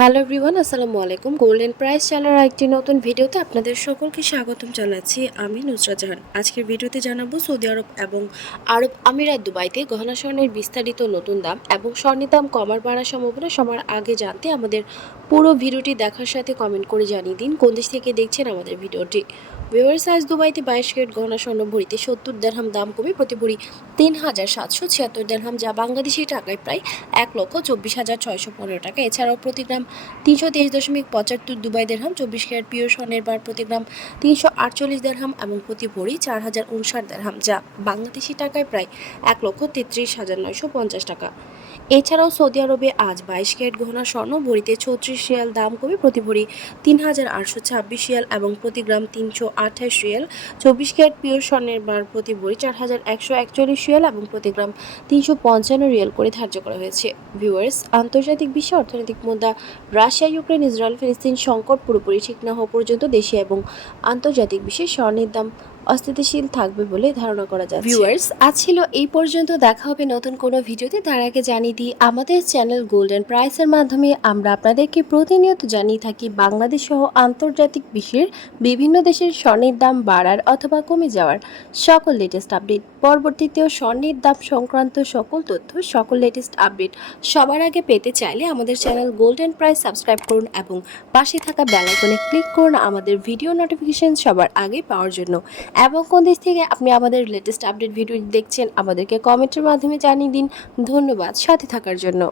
Hello everyone, আসসালামু আলাইকুম। Golden price চ্যানেলের একটি নতুন ভিডিওতে আপনাদের সকলকে স্বাগতম জানাচ্ছি আমি নুসরা জাহান। আজকের ভিডিওতে জানাব সৌদি আরব এবং আরব আমিরাত দুবাইতে গহনা স্বর্ণের বিস্তারিত নতুন দাম এবং স্বর্ণের দাম কমার বাড়ার সম্ভাবনা সবার আগে জানতে আমাদের পুরো ভিডিওটি দেখার সাথে কমেন্ট করে জানিয়ে দিন। কোন দেশ থেকে দেখছেন আমাদের ভিডিওটি? ভিউয়ার্স, আজ দুবাইতে বাইশ কেট গহনা স্বর্ণ ভরিতে সত্তর দেড়হাম দাম কমে প্রতি ভরি তিন হাজার সাতশো ছিয়াত্তর দেড়হাম যা বাংলাদেশি টাকায় প্রায় এক লক্ষ চব্বিশ হাজার ছয়শো পনেরো টাকা। এছাড়াও প্রতি গ্রাম তিনশো তেইশ দশমিক পঁচাত্তর দুবাই দেড়হাম চব্বিশ ক্যারেট পিওর স্বর্ণের বার প্রতি গ্রাম তিনশো আটচল্লিশ দেড়হাম এবং প্রতি ভরি চার হাজার উনষাট দেড়হাম যা বাংলাদেশি টাকায় প্রায় এক লক্ষ তেত্রিশ হাজার নয়শো পঞ্চাশ টাকা। এছাড়াও সৌদি আরবে আজ বাইশ ক্যারেট গহনা স্বর্ণ, ভরিতে ছত্রিশ রিয়াল দাম কমে প্রতি ভরি তিন হাজার আটশো ছাব্বিশ রিয়াল এবং প্রতি গ্রাম তিনশো আঠাশ রিয়াল। চব্বিশ ক্যারেট পিওর স্বর্ণের বার প্রতি ভরি চার হাজার একশো একচল্লিশ রিয়াল এবং প্রতি গ্রাম তিনশো পঞ্চান্ন রিয়াল করে ধার্য করা হয়েছে। ভিউয়ার্স, আন্তর্জাতিক বিশ্বে অর্থনৈতিক মুদ্রা রাশিয়া, ইউক্রেন, ইসরায়েল, ফিলিস্তিন, সংকট পুরোপুরি ঠিক না হওয়া পর্যন্ত দেশে এবং আন্তর্জাতিক বিশ্বে স্বর্ণের দাম অস্থিতিশীল থাকবে বলে ধারণা করা যাচ্ছে। ভিউয়ার্স আজ ছিল এই পর্যন্ত। দেখা হবে নতুন কোনো ভিডিওতে। তার আগে জানিয়ে দিই, আমাদের চ্যানেল গোল্ডেন প্রাইসের মাধ্যমে আমরা আপনাদেরকে প্রতিনিয়ত জানিয়ে থাকি, বাংলাদেশ সহ আন্তর্জাতিক বিশ্বের বিভিন্ন দেশের স্বর্ণের দাম বাড়ার অথবা কমে যাওয়ার সকল লেটেস্ট আপডেট পরবর্তীতেও স্বর্ণের দাম সংক্রান্ত সকল তথ্য, সকল লেটেস্ট আপডেট সবার আগে পেতে চাইলে আমাদের চ্যানেল গোল্ডেন প্রাইস সাবস্ক্রাইব করুন এবং পাশে থাকা বেল আইকনে ক্লিক করুন আমাদের ভিডিও নোটিফিকেশন সবার আগে পাওয়ার জন্য। এবং কোন দেশ থেকে আপনি আমাদের লেটেস্ট আপডেট ভিডিও দেখছেন, আমাদেরকে কমেন্টের মাধ্যমে জানিয়ে দিন। ধন্যবাদ, সাথে থাকার জন্য।